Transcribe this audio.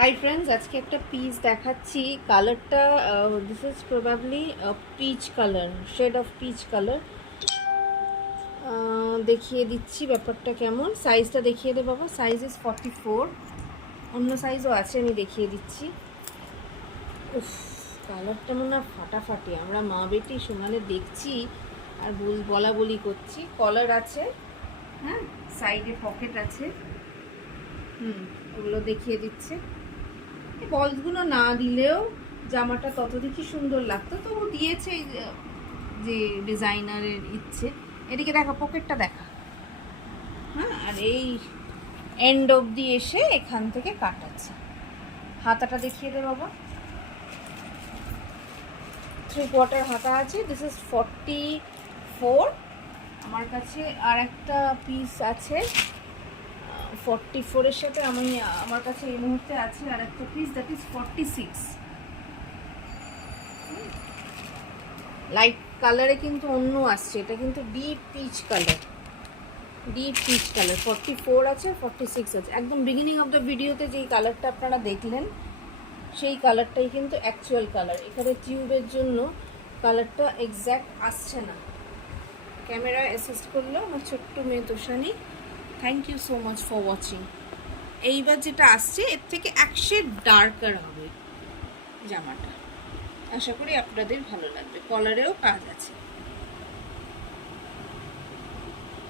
Hi friends, আজকে একটা piece দেখাচ্ছি। কালারটা this is probably peach colour, shade of peach colour. দেখিয়ে দিচ্ছি ব্যাপারটা কেমন। সাইজটা দেখিয়ে দে বাবা। Size is 44। অন্য সাইজও আছে, আমি দেখিয়ে দিচ্ছি। উফ, কালারটা মনে হয় ফাটাফাটি। আমরা মা বেটি সমানে দেখছি আর বলা বলি করছি। কলার আছে, হ্যাঁ, সাইডে পকেট আছে। ওগুলো দেখিয়ে দিচ্ছে। বলসগুলো না দিলেও জামাটা তত দেখি সুন্দর লাগতো, তো ও দিয়েছে যে ডিজাইনারের ইচ্ছে। এদিকে দেখা, পকেটটা দেখা, হ্যাঁ, আর এই এন্ড অবধি এসে এখান থেকে কাটাচ্ছে। হাতাটা দেখিয়ে দে বাবা। 3/4 হাতা আছে। This is 44। আমার কাছে আর একটা পিস আছে 44-এর সাথে। আমার কাছে এই মুহূর্তে আছে আর একটা পিস, দ্যাট ইজ 46। লাইট কালারে কিন্তু অন্য আসছে, এটা কিন্তু ডিপ পিচ কালার। 44 আছে, 46 আছে। একদম বিগিনিং অফ দ্য ভিডিওতে যেই কালারটা আপনারা দেখলেন সেই কালারটাই কিন্তু অ্যাকচুয়াল কালার। এখানে টিউবের জন্য কালারটা এক্স্যাক্ট আসছে না। ক্যামেরা অ্যাসিস্ট করলো আমার ছোট্ট মেয়ে Toshani. Thank you so much for watching. এইবার যেটা আসছে এর থেকে 1 শেড ডার্কার হবে জামাটা। আশা করি আপনাদের ভালো লাগবে। কলারেও কাজ আছে।